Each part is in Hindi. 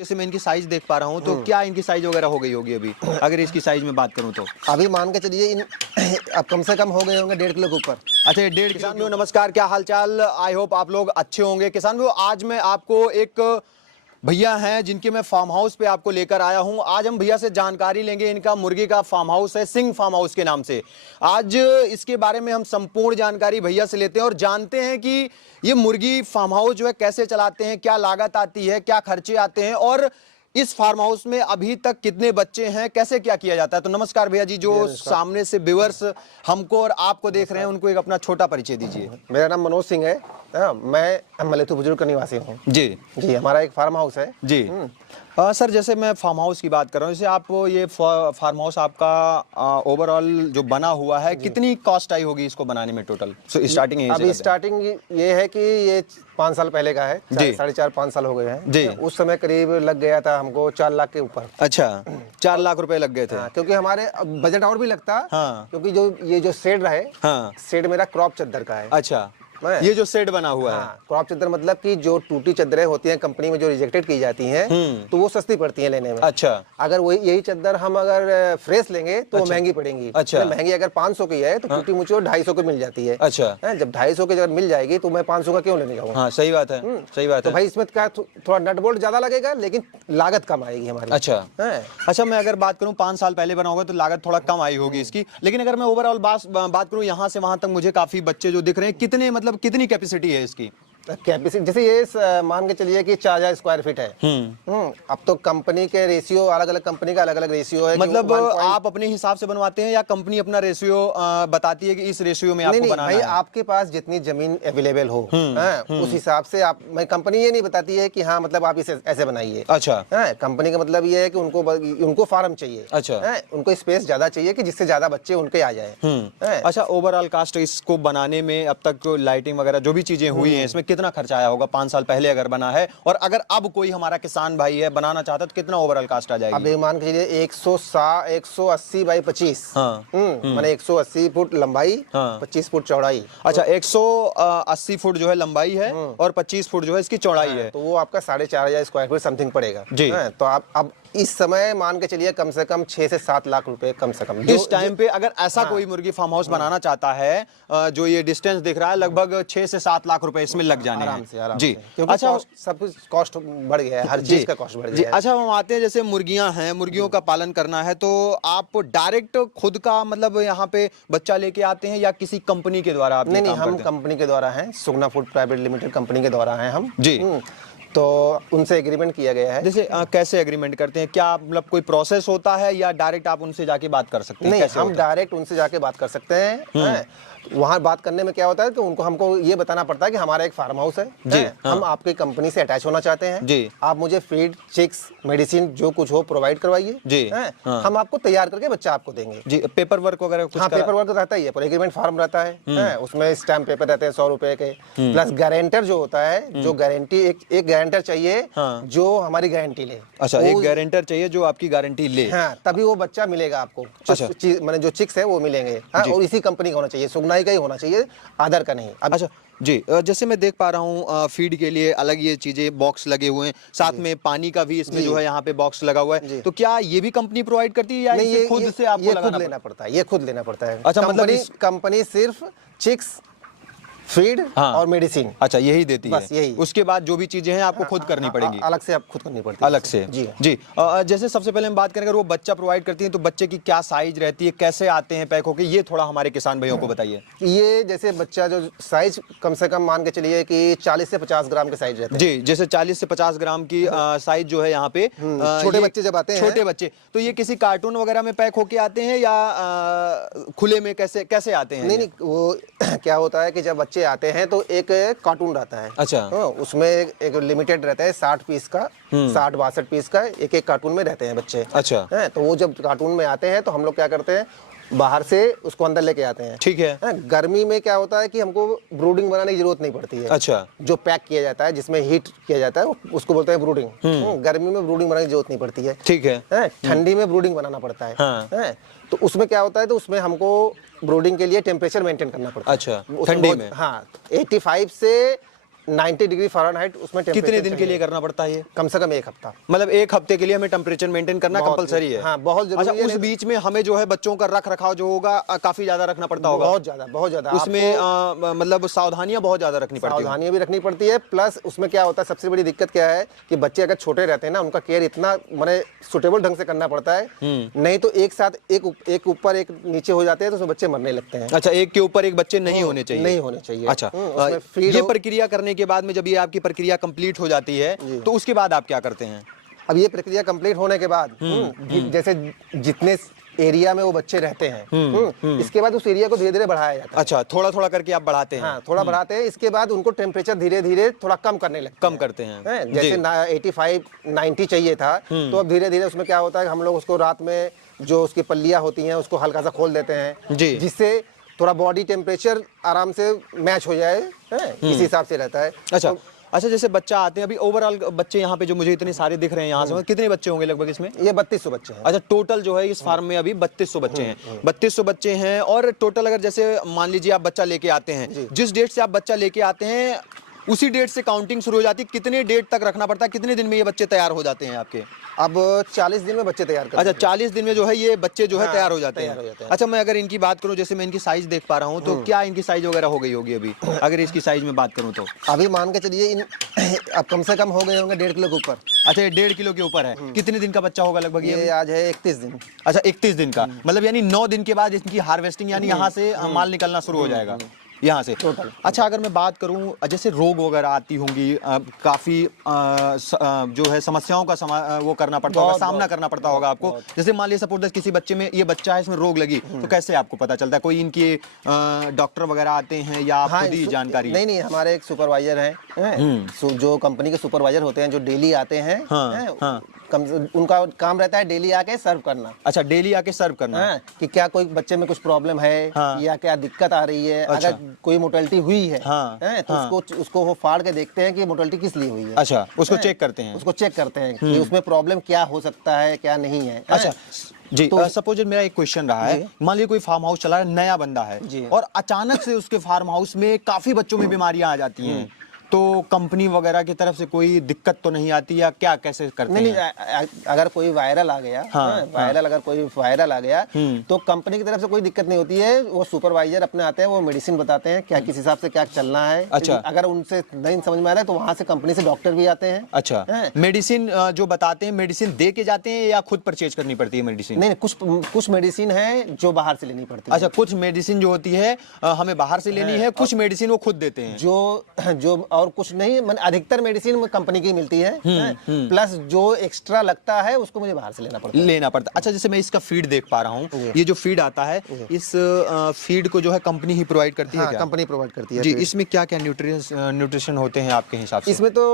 जैसे मैं इनकी साइज देख पा रहा हूँ, तो क्या इनकी साइज वगैरह हो गई होगी अभी, अगर इसकी साइज में बात करूँ तो? अभी मान के चलिए इन अब कम से कम हो गए होंगे 1.5 किलो के ऊपर। अच्छा, 1.5 किसान भाइयों नमस्कार, क्या हाल चाल? आई होप आप लोग अच्छे होंगे। किसान भाइयों, आज मैं आपको एक भैया हैं जिनके मैं फार्म हाउस पे आपको लेकर आया हूं। आज हम भैया से जानकारी लेंगे। इनका मुर्गी का फार्म हाउस है, सिंह फार्म हाउस के नाम से। आज इसके बारे में हम संपूर्ण जानकारी भैया से लेते हैं और जानते हैं कि ये मुर्गी फार्म हाउस जो है कैसे चलाते हैं, क्या लागत आती है, क्या खर्चे आते हैं और इस फार्म हाउस में अभी तक कितने बच्चे हैं, कैसे क्या किया जाता है। तो नमस्कार भैया जी, जो सामने से व्यूअर्स हमको और आपको देख रहे हैं उनको एक अपना छोटा परिचय दीजिए। मेरा नाम मनोज सिंह है। मैं मलेतु बुजुर्ग का निवासी हूँ। जी जी, हमारा एक फार्म हाउस है जी। सर, जैसे मैं फार्म हाउस की बात कर रहा हूँ, जैसे आप ये फार्म हाउस आपका ओवरऑल जो बना हुआ है, कितनी कॉस्ट आई होगी इसको बनाने में टोटल? स्टार्टिंग अभी स्टार्टिंग ये है कि ये 5 साल पहले का है, 4.5-5 साल हो गए हैं जी। उस समय करीब लग गया था हमको 4 लाख के ऊपर। अच्छा, 4 लाख रुपए लग गए थे। हाँ, क्योंकि हमारे बजट और भी लगता। हाँ। क्योंकि जो ये जो शेड है, हाँ। शेड मेरा क्रॉप चद्दर का है। अच्छा, ये जो सेट बना हुआ है, क्रॉप चद्दर मतलब कि जो टूटी चद्दरें होती हैं कंपनी में जो रिजेक्टेड की जाती हैं, तो वो सस्ती पड़ती हैं लेने में। अच्छा। अगर वही यही चद्दर हम अगर फ्रेश लेंगे तो वो महंगी पड़ेंगी। अच्छा। महंगी अगर 500 की है तो टूटी मुझे 250 की मिल जाती है। अच्छा। जब 250 की अगर मिल जाएगी तो मैं 500 का क्यों लेने जाऊंगा? हाँ, सही बात है, सही बात तो है। भाई इसमें क्या थोड़ा नट बोल्ट ज्यादा लगेगा लेकिन लागत कम आएगी हमारी। अच्छा। अच्छा, मैं अगर बात करूं 5 साल पहले बना होगा तो लागत थोड़ा कम आई होगी इसकी, लेकिन अगर मैं ओवरऑल बात करूं यहाँ से वहां तक, मुझे काफी बच्चे जो दिख रहे हैं, कितने मतलब कितनी कैपेसिटी है इसकी? कैपेसिटी जैसे ये मान के चलिए कि 4000 स्क्वायर फीट है। अब तो कंपनी के रेशियो अलग अलग, कंपनी का अलग अलग रेशियो है। मतलब आप अपने हिसाब से बनवाते हैं या कंपनी अपना रेशियो बताती है कि इस रेशियो में आपको बनाना भाई है? आपके पास जितनी जमीन अवेलेबल हो उस हिसाब से आप, मैं कंपनी ये नहीं बताती है कि हाँ मतलब आप इसे ऐसे बनाइए। अच्छा। कंपनी का मतलब ये है कि उनको फार्म चाहिए। अच्छा। उनको स्पेस ज्यादा चाहिए कि जिससे ज्यादा बच्चे उनके आ जाए। अच्छा, ओवरऑल कास्ट इसको बनाने में अब तक लाइटिंग वगैरह जो भी चीजें हुई हैं, इसमें कितना खर्चा आया होगा 5 साल पहले अगर बना है, और अगर अब कोई हमारा किसान भाई है बनाना चाहता तो कितना ओवरऑल कास्ट आ जाएगी? अब मान के चलिए 180 बाई 25। माने 180 फुट लंबाई, 25 फुट चौड़ाई। अच्छा, 180 फुट जो है लंबाई है और 25 फुट जो है इसकी चौड़ाई है, तो वो आपका 4500 स्क्वायर फीट समथिंग पड़ेगा जी। तो आप अब इस समय मान के चलिए कम से कम 6 से 7 लाख रुपए कम से कम इस टाइम पे अगर ऐसा कोई मुर्गी फार्म हाउस बनाना चाहता है, जो ये डिस्टेंस दिख रहा है, लगभग 6 से 7 लाख रुपए इसमें लग जाने आराम हैं। जी। अच्छा, सब कुछ कॉस्ट बढ़ गया है, हर चीज का कॉस्ट बढ़ गया है। अच्छा, हम आते हैं, जैसे मुर्गियां हैं, मुर्गियों का पालन करना है तो आप डायरेक्ट खुद का मतलब यहाँ पे बच्चा लेके आते हैं या किसी कंपनी के द्वारा आप? नहीं, हम कंपनी के द्वारा हैं, सुगना फूड प्राइवेट लिमिटेड कंपनी के द्वारा हैं हम जी। तो उनसे एग्रीमेंट किया गया है। जैसे कैसे एग्रीमेंट करते हैं, क्या मतलब कोई प्रोसेस होता है या डायरेक्ट आप उनसे जाके बात कर सकते हैं? नहीं, हम डायरेक्ट उनसे जाके बात कर सकते हैं। वहाँ बात करने में क्या होता है कि हमको ये बताना पड़ता है कि हमारा एक फार्म हाउस है जी। हम आपकी कंपनी से अटैच होना चाहते हैं जी। आप मुझे फीड, चिक्स, मेडिसिन जो कुछ हो प्रोवाइड करवाइए जी। हम आपको तैयार करके बच्चा आपको देंगे जी। पेपर वर्क वगैरह कुछ? हाँ, पेपर वर्क रहता ही है, पर एग्रीमेंट फॉर्म रहता है, उसमें स्टैम्प पेपर रहते हैं 100 रुपए के, प्लस गारंटर जो होता है, जो गारंटी एक गारंटर चाहिए जो हमारी गारंटी ले। अच्छा, एक गारंटर चाहिए जो आपकी गारंटी ले, तभी वो बच्चा मिलेगा आपको। मैंने जो चिक्स है वो मिलेंगे और इसी कंपनी का होना चाहिए, सुगनाई का ही होना चाहिए, आधार का नहीं। अच्छा जी, जैसे मैं देख पा रहा हूँ फीड के लिए अलग ये चीजें बॉक्स लगे हुए हैं, साथ में पानी का भी इसमें जो है यहाँ पे बॉक्स लगा हुआ है, तो क्या ये भी कंपनी प्रोवाइड करती है या ये खुद से आपको खुद लेना पड़ता है? ये खुद लेना पड़ता है। अच्छा, मतलब कंपनी सिर्फ चिक्स, फीड और मेडिसिन, अच्छा, यही देती है, बस यही। उसके बाद जो भी चीजें हैं आपको खुद करनी पड़ेंगी, अलग से आप खुद करनी पड़ती है, अलग से जी जी। जैसे सबसे पहले हम बात करें, अगर वो बच्चा प्रोवाइड करती है तो बच्चे की क्या साइज रहती है, कैसे आते हैं पैक होके, ये थोड़ा हमारे किसान भाइयों को बताइए। ये जैसे बच्चा जो साइज कम से कम मान के चलिए कि 40 से 50 ग्राम के साइज रहते हैं जी। जैसे 40 से 50 ग्राम की साइज जो है यहाँ पे छोटे बच्चे जब आते हैं, छोटे बच्चे, तो ये किसी कार्टून वगैरह में पैक होके आते हैं या खुले में कैसे आते हैं? नहीं, वो क्या होता है कि जब बच्चे आते हैं तो एक कार्टून रहता है। अच्छा। उसमें एक लिमिटेड रहता है 60 पीस का, 60-62 पीस का एक कार्टून में रहते हैं बच्चे। अच्छा। तो वो जब कार्टून में आते हैं तो हम लोग क्या करते हैं, बाहर से उसको अंदर लेके आते हैं। ठीक है। गर्मी में क्या होता है कि हमको ब्रूडिंग बनाने की जरूरत नहीं पड़ती है। अच्छा। जो पैक किया जाता है, जिसमें हीट किया जाता है, उसको बोलते हैं ब्रूडिंग। गर्मी में ब्रूडिंग बनाने की जरूरत नहीं पड़ती है। ठीक है। ठंडी में ब्रूडिंग बनाना पड़ता है। तो उसमें क्या होता है, तो उसमें हमको ब्रूडिंग के लिए टेम्परेचर मेंटेन करना पड़ता है। अच्छा, ठंडी में? हाँ, 85 से 90 डिग्री फ़ारेनहाइट उसमें कितने टेम्परेचर दिन के लिए करना पड़ता है ये? कम से कम 1 हफ्ता। मतलब 1 हफ्ते के लिए हमें टेम्परेचर मेंटेन करना कंपलसरी है? हाँ, बहुत जरूरी अच्छा, है। उस बीच में हमें जो है बच्चों का रख रखाव जो होगा काफी ज्यादा रखना पड़ता होगा? बहुत ज्यादा उसमें मतलब सावधानियां बहुत ज्यादा रखनी पड़ती है? सावधानियां भी रखनी पड़ती है, प्लस उसमें क्या होता है, सबसे बड़ी दिक्कत क्या है कि बच्चे अगर छोटे रहते हैं ना, उनका केयर इतना माने सुटेबल ढंग से करना पड़ता है, नहीं तो एक साथ एक ऊपर एक नीचे हो जाते हैं तो उसमें बच्चे मरने लगते हैं। अच्छा, एक के ऊपर एक बच्चे नहीं होने चाहिए? नहीं होने चाहिए। अच्छा, ये प्रक्रिया करने के बाद में जब ये आपकी प्रक्रिया कंप्लीट हो जाती है तो उसके बाद आप क्या करते हैं? अब ये प्रक्रिया कंप्लीट होने के बाद जैसे जितने एरिया में वो बच्चे रहते हैं, इसके बाद उस एरिया को धीरे धीरे बढ़ाया जाता है। अच्छा, थोड़ा थोड़ा करके आप बढ़ाते हैं? हाँ, थोड़ा बढ़ाते हैं। इसके बाद उनको टेम्परेचर धीरे धीरे थोड़ा कम करने लगते कम करते हैं। जैसे 85-90 चाहिए था, तो अब धीरे धीरे उसमें क्या होता है, हम लोग उसको रात में जो उसकी पल्लियां होती हैं उसको हल्का सा खोल देते हैं, जिससे थोड़ा बॉडी टेम्परेचर आराम से मैच हो जाए, इस हिसाब से रहता है। अच्छा, अच्छा, जैसे बच्चा आते हैं अभी ओवरऑल बच्चे यहाँ पे जो मुझे इतने सारे दिख रहे हैं यहाँ से, कितने बच्चे होंगे लगभग इसमें? ये 3200 बच्चे हैं। अच्छा, टोटल जो है इस फार्म में अभी 3200 बच्चे हैं। 3200 बच्चे हैं। और टोटल अगर जैसे मान लीजिए आप बच्चा लेके आते हैं, जिस डेट से आप बच्चा लेके आते हैं उसी डेट से काउंटिंग शुरू हो जाती है? कितने डेट तक रखना पड़ता है? कितने दिन में ये बच्चे तैयार हो जाते हैं आपके? अब 40 दिन में बच्चे तैयार करते हैं। अच्छा, 40 दिन में जो है ये बच्चे जो है तैयार हो जाते हैं। अच्छा, मैं अगर इनकी बात करूं, जैसे मैं इनकी साइज देख पा रहा हूं, तो क्या इनकी साइज वगैरह हो गई होगी अभी? अगर इसकी साइज में बात करूं तो अभी मान के चलिए अब कम से कम हो गए होंगे 1.5 किलो के ऊपर। अच्छा, 1.5 किलो के ऊपर है। कितने दिन का बच्चा होगा लगभग ये? आज है 31 दिन। अच्छा, 31 दिन का, मतलब यानी 9 दिन के बाद इनकी हार्वेस्टिंग यानी यहाँ से माल निकलना शुरू हो जाएगा यहाँ से। अच्छा, अगर मैं बात करूं जैसे रोग वगैरह आती होंगी, काफी जो है समस्याओं का वो करना पड़ता होगा, सामना करना पड़ता होगा आपको। जैसे मान लीजिए सपोज किसी बच्चे में ये बच्चा है, इसमें रोग लगी, तो कैसे आपको पता चलता है? कोई इनके डॉक्टर वगैरह आते हैं या आप खुद ही जानकारी? नहीं, हमारे एक सुपरवाइजर हैं, जो कंपनी के सुपरवाइजर होते हैं, जो डेली आते हैं। उनका काम रहता है डेली आके सर्व करना। अच्छा, डेली आके सर्व करना कि क्या कोई बच्चे में कुछ प्रॉब्लम है या क्या दिक्कत आ रही है। अगर कोई मोर्टेलिटी हुई है तो उसको वो फाड़ के देखते हैं कि मोर्टेलिटी किस लिए हुई है। अच्छा, उसको चेक करते हैं? उसको चेक करते हैं कि उसमें प्रॉब्लम क्या हो सकता है, क्या नहीं है। अच्छा जी, तो सपोज मेरा एक क्वेश्चन रहा है, मान लीजिए कोई फार्म हाउस चला रहा है, नया बंदा है और अचानक से उसके फार्म हाउस में काफी बच्चों में बीमारियां आ जाती हैं, तो कंपनी वगैरह की तरफ से कोई दिक्कत तो नहीं आती या क्या, कैसे करते हैं? नहीं, अगर कोई वायरल आ गया, वायरल आ गया तो कंपनी की तरफ से कोई दिक्कत नहीं होती है। वो सुपरवाइजर अपने आते हैं, वो मेडिसिन बताते हैं क्या किस हिसाब से क्या चलना है। अच्छा, अगर उनसे नहीं समझ में आ रहा है तो वहाँ से कंपनी से डॉक्टर भी आते हैं। अच्छा, मेडिसिन जो बताते हैं, मेडिसिन दे के जाते हैं या खुद परचेज करनी पड़ती है मेडिसिन? नहीं, कुछ मेडिसिन है जो बाहर से लेनी पड़ती है। अच्छा, कुछ मेडिसिन जो होती है हमें बाहर से लेनी है, कुछ मेडिसिन वो खुद देते हैं जो और कुछ नहीं, मतलब अधिकतर मेडिसिन कंपनी की मिलती है, प्लस जो एक्स्ट्रा लगता है उसको मुझे बाहर से लेना पड़ता है। अच्छा, जैसे मैं इसका फीड देख पा रहा हूँ, ये जो फीड आता है, इस फीड को जो है कंपनी ही प्रोवाइड करती है? कंपनी प्रोवाइड करती है जी। इसमें क्या क्या न्यूट्रिशन होते हैं आपके हिसाब से? इसमें तो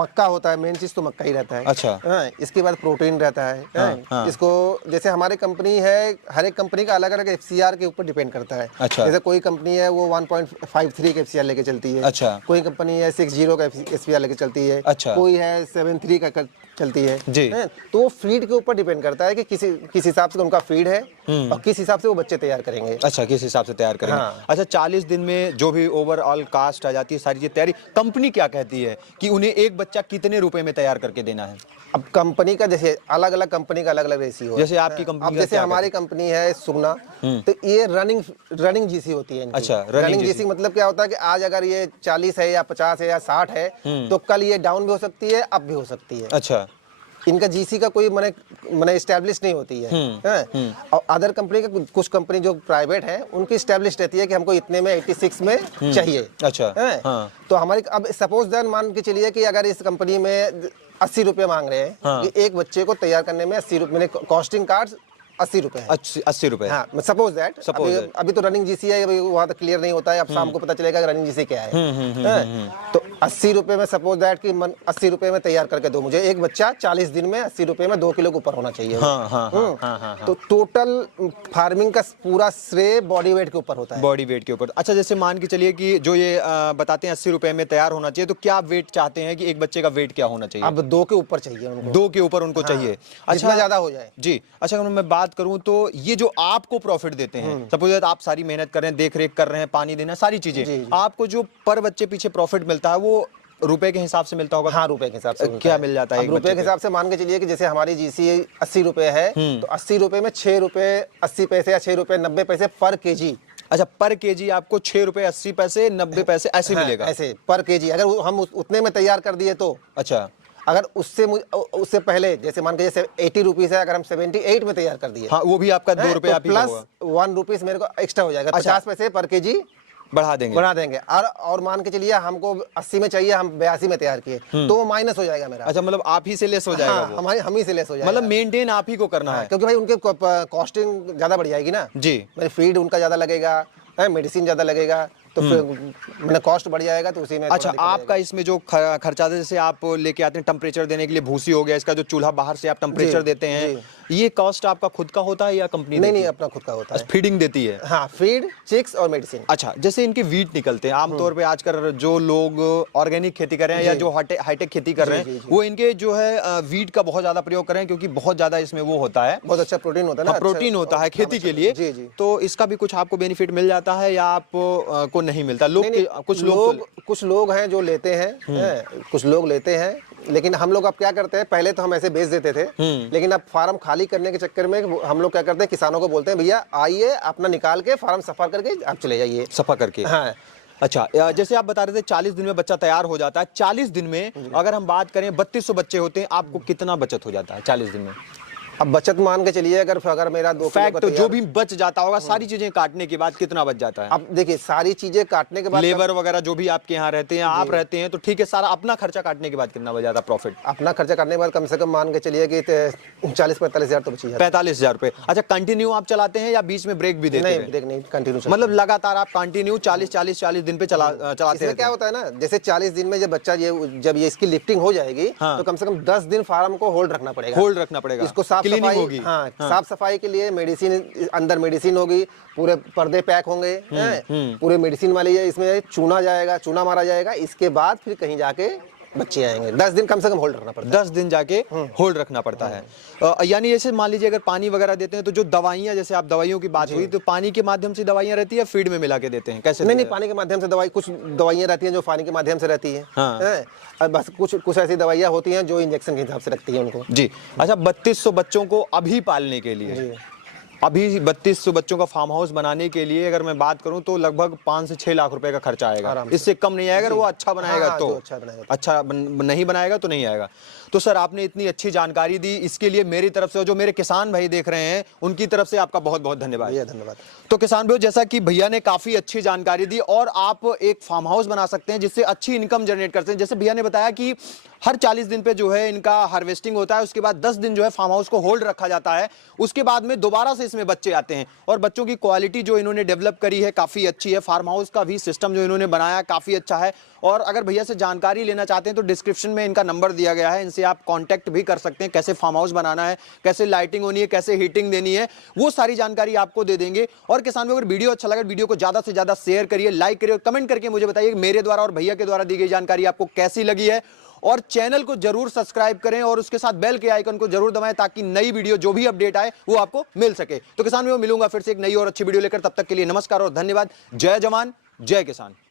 मक्का होता है, मेन चीज तो मक्का ही रहता है। अच्छा, इसके बाद प्रोटीन रहता है। इसको जैसे हमारी कंपनी है, हर एक कंपनी का अलग अलग FCR के ऊपर डिपेंड करता है। अच्छा, जैसे कोई कंपनी है वो 1.53 का FCR लेके चलती है। अच्छा, कोई कंपनी है 60 का FCR लेके चलती है। अच्छा, कोई है 73 का चलती है जी। तो फीड के ऊपर डिपेंड करता है कि किस हिसाब से उनका फीड है और किस हिसाब से वो बच्चे तैयार करेंगे। अच्छा, किस हिसाब से तैयार करेंगे। अच्छा, 40 दिन में जो भी ओवरऑल कास्ट आ जाती है, सारी चीज तैयारी, कंपनी क्या कहती है कि उन्हें एक बच्चा कितने रुपए में तैयार करके देना है? अब कंपनी का जैसे अलग अलग कंपनी का अलग अलग रेशियो है। जैसे आपकी कंपनी, अब जैसे हमारी कंपनी है सुगना, तो ये रनिंग जीसी होती है इनकी। अच्छा, रनिंग जीसी मतलब क्या होता है कि आज अगर ये 40 है या 50 है या 60 है तो कल ये डाउन भी हो सकती है, अप भी हो सकती है। अच्छा, इनका जीसी का कोई मने एस्टेब्लिश नहीं होती है। और अदर कंपनी का कुछ कंपनी जो प्राइवेट है उनकी एस्टेब्लिश रहती है कि हमको इतने में 86 में चाहिए। अच्छा, तो हमारी अब सपोज दैन मान के चलिए कि अगर इस कंपनी में 80 रुपये मांग रहे हैं कि एक बच्चे को तैयार करने में 80 रुपये, कॉस्टिंग कार्ड 80 रुपए है। 80 रुपए। हाँ, सपोज दैट अभी तो रनिंग जीसी है, वहाँ तक क्लियर नहीं होता है। अब शाम को पता चलेगा रनिंग जीसी क्या है। तो 80 रुपए में सपोज दैट कि 80 रुपए में तैयार करके दो मुझे एक बच्चा, 40 दिन में 80 रुपए में 2 किलो के ऊपर होना चाहिए। तो टोटल फार्मिंग का पूरा श्रेय बॉडी वेट के ऊपर होता है। बॉडी वेट के ऊपर। अच्छा, जैसे मान के चलिए कि जो ये बताते हैं 80 रुपए में तैयार होना चाहिए, तो क्या वेट चाहते हैं कि एक बच्चे का वेट क्या होना चाहिए? अब 2 के ऊपर चाहिए उनको। 2 के ऊपर उनको चाहिए। अच्छा, ज्यादा हो जाए। जी। अच्छा, अगर मैं बात बात करूं तो ये जो आपको प्रॉफिट देते हैं, सपोज आप सारी मेहनत कर रहे हैं, देख रेख कर रहे हैं, पानी देना, सारी चीजें, आपको जो पर बच्चे पीछे प्रॉफिट मिलता है वो रुपए के हिसाब से मिलता होगा? हाँ, रुपए के हिसाब से क्या मिल जाता है? रुपए के हिसाब से मान के चलिए कि जैसे हमारी जीसी 80 रुपए है, तो 80 रुपए में 6 रुपए 80 पैसे या 6 रुपए 90 पैसे पर केजी। अच्छा, पर केजी आपको 6 रुपए 80 पैसे 90 पैसे ऐसे मिलेगा? ऐसे पर केजी, अगर हम उतने में तैयार कर दिए तो। अच्छा, अगर उससे पहले जैसे मान के जैसे 80 रुपीज है, अगर हम 78 में तैयार कर दिए, हाँ, वो भी आपका 2 रुपए तो आप ही प्लस 1 रुपीज मेरे को एक्स्ट्रा हो जाएगा। 50 पैसे पर केजी बढ़ा देंगे। और मान के चलिए हमको 80 में चाहिए, हम 82 में तैयार किए, तो वो माइनस हो जाएगा मेरा। अच्छा, मतलब आप ही से लेस हो जाएगा? हाँ, हम ही से लेस हो जाएगा, मतलब मेंटेन आप ही को करना है, क्योंकि भाई उनके कॉस्टिंग ज्यादा बढ़ जाएगी ना जी। मेरी फीड उनका ज्यादा लगेगा, मेडिसिन ज्यादा लगेगा, तो फिर मैंने कॉस्ट बढ़ जाएगा, तो उसी में। अच्छा, आपका इसमें जो खर्चा, जैसे आप लेके आते हैं टेम्परेचर देने के लिए, भूसी हो गया, इसका जो चूल्हा बाहर से आप टेम्परेचर देते हैं, ये कॉस्ट आपका खुद का होता है या कंपनी? नहीं, अपना खुद का होता है। फीडिंग देती है? हाँ, फीड, चिक्स और मेडिसिन। अच्छा, जैसे इनके वीट निकलते हैं आमतौर पे आजकल जो लोग ऑर्गेनिक खेती कर रहे हैं या जो हाईटेक खेती कर रहे हैं, वो इनके जो है वीट का बहुत ज्यादा प्रयोग कर रहे हैं, क्योंकि बहुत ज्यादा इसमें वो होता है, बहुत अच्छा प्रोटीन होता है ना, प्रोटीन होता है खेती के लिए। तो इसका भी कुछ आपको बेनिफिट मिल जाता है या आपको नहीं मिलता? कुछ लोग हैं जो लेते हैं, कुछ लोग लेते हैं, लेकिन हम लोग अब क्या करते हैं, पहले तो हम ऐसे बेच देते थे, लेकिन अब फार्म खाली करने के चक्कर में हम लोग क्या करते हैं, किसानों को बोलते हैं भैया आइए अपना निकाल के फार्म सफा करके आप चले जाइए, सफा करके। हाँ। अच्छा, जैसे आप बता रहे थे 40 दिन में बच्चा तैयार हो जाता है, 40 दिन में अगर हम बात करें 3200 बच्चे होते हैं, आपको कितना बचत हो जाता है 40 दिन में? अब बचत मान के चलिए, अगर मेरा 2 फैक्ट तो जो भी बच जाता होगा सारी चीजें काटने के बाद कितना बच जाता है? अब देखिए, सारी चीजें काटने के बाद, लेबर वगैरह जो भी आपके यहाँ रहते हैं, आप रहते हैं, तो ठीक है, सारा अपना खर्चा काटने के बाद कितना बच जाता है प्रॉफिट? अपना खर्चा काटने के बाद कम से कम मान के चलिए कि 40-45 हजार तो बची है। 45 हजार रुपए। अच्छा, कंटिन्यू आप चलाते हैं या बीच में ब्रेक भी देते हैं? नहीं, ब्रेक नहीं, कंटिन्यू। मतलब लगातार आप कंटिन्यू 40 दिन पे चलाते हैं? क्या होता है ना, जैसे 40 दिन में जब बच्चा जब ये इसकी लिफ्टिंग हो जाएगी, तो कम से कम 10 दिन फार्म को होल्ड रखना पड़ेगा, इसको साफ सफाई होगी। हाँ, साफ सफाई के लिए मेडिसिन, अंदर मेडिसिन होगी, पूरे पर्दे पैक होंगे, पूरे मेडिसिन वाली इसमें चूना मारा जाएगा, इसके बाद फिर कहीं जाके बच्चे आएंगे। 10 दिन कम से कम होल्ड रखना पड़ता है। 10 दिन जाके होल्ड रखना पड़ता है। यानी जैसे मान लीजिए अगर पानी वगैरह देते हैं, तो जो दवाइयां, जैसे आप दवाइयों की बात हुई, तो पानी के माध्यम से दवाइयां रहती है, फीड में मिला के देते हैं? कैसे? नहीं, पानी के माध्यम से कुछ दवाइयां रहती हैं जो पानी के माध्यम से रहती है। हाँ। बस कुछ ऐसी दवाइयां होती हैं जो इंजेक्शन के हिसाब से रखती है उनको। जी। अच्छा, 3200 बच्चों को अभी पालने के लिए, अभी 3200 बच्चों का फार्म हाउस बनाने के लिए अगर मैं बात करूं तो लगभग 5 से 6 लाख रुपए का खर्चा आएगा, इससे कम नहीं आएगा। अगर वो अच्छा बनाएगा तो अच्छा, नहीं बनाएगा तो नहीं आएगा। तो सर, आपने इतनी अच्छी जानकारी दी, इसके लिए मेरी तरफ से, जो मेरे किसान भाई देख रहे हैं उनकी तरफ से आपका बहुत बहुत धन्यवाद। धन्यवाद। तो किसान भाई, जैसा कि भैया ने काफी अच्छी जानकारी दी, और आप एक फार्म हाउस बना सकते हैं जिससे अच्छी इनकम जनरेट करते हैं। जैसे भैया ने बताया कि हर 40 दिन पे जो है इनका हार्वेस्टिंग होता है, उसके बाद 10 दिन जो है फार्म हाउस को होल्ड रखा जाता है, उसके बाद में दोबारा से इसमें बच्चे आते हैं, और बच्चों की क्वालिटी जो इन्होंने डेवलप करी है काफी अच्छी है। फार्म हाउस का भी सिस्टम जो इन्होंने बनाया काफी अच्छा है। और अगर भैया से जानकारी लेना चाहते हैं तो डिस्क्रिप्शन में इनका नंबर दिया गया है, इनसे आप कांटेक्ट भी कर सकते हैं, कैसे फार्म हाउस बनाना है, कैसे लाइटिंग होनी है, कैसे हीटिंग देनी है, वो सारी जानकारी आपको दे देंगे। और किसान भाई, अगर वीडियो अच्छा लगा, वीडियो को ज्यादा से ज्यादा शेयर करिए, लाइक करिए, और कमेंट करके मुझे बताइए मेरे द्वारा और भैया के द्वारा दी गई जानकारी आपको कैसी लगी है। और चैनल को जरूर सब्सक्राइब करें और उसके साथ बेल के आइकन को जरूर दबाएं, ताकि नई वीडियो जो भी अपडेट आए वो आपको मिल सके। तो किसान भाइयों, मिलूंगा फिर से एक नई और अच्छी वीडियो लेकर, तब तक के लिए नमस्कार और धन्यवाद। जय जवान, जय किसान।